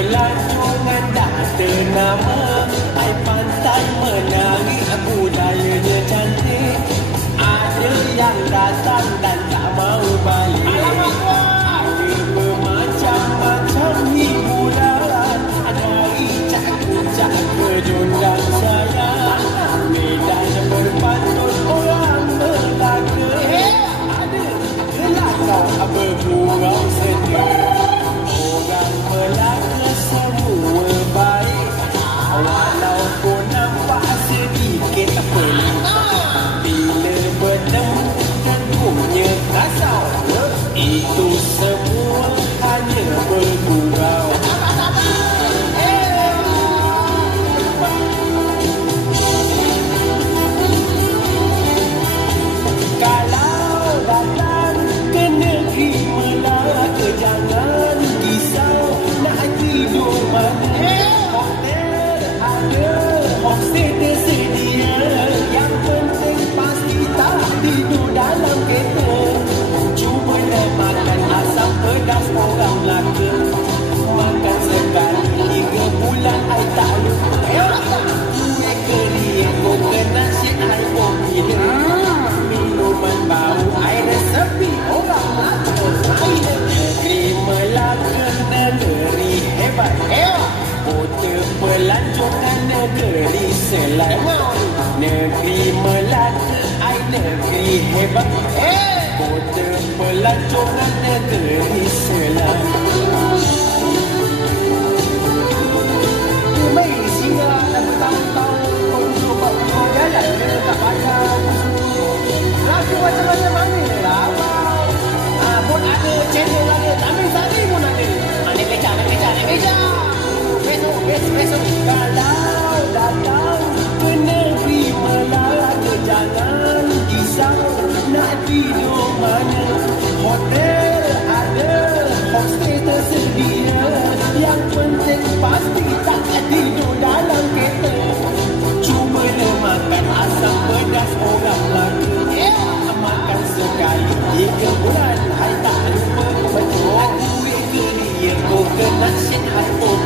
Pelancongan dah ternama, ai pandai menari, budayanya cantik. Ada yang datang dan tak mau balik. Ada bermacam-macam hiburan, dari cak-cak ke jondang sayang. Medan berpantun orang Melaka, ada kelakar bergurau setia. Orang Melaka semua baik, walaupun nampak sedikit pelik. Bila bertemu tentunya kasau, itu semua hanya bergurau. Kalau datang ke negeri Melaka, jangan risau nak tidur mana. Hotel ada, homestay tersedia. Yang penting pasti tak tidur dalam kereta. Cuba makan asam pedas orang Melaka. Makan sekali 3 bulan ai tak lupa. Kuih kering, coconut shake ai pun pilih. Minuman bau air resepi orang Melaka. Negeri Melaka negeri hebat. Kota pelancongan negeri Selangor. Negeri Melaka ai negeri hebat. Kota pelancongan negeri Selangor. Mai singa dan bertahun-tahun untuk jalan dia tak payah. Lagu macam-macam mana lah. Pun ada channel ada, tapi tadi pun ada. Naik beca. Besok. Kalau datang ke negeri Melaka, jangan risau nak tidur mana. Hotel ada, homestay tersedia. Yang penting pasti tak tidur dalam kereta. Cuba makan asam pedas orang Melaka. Makan sekali 3 bulan, hai tak lupa. Betul. Kuih kering, coconut shake, hai pun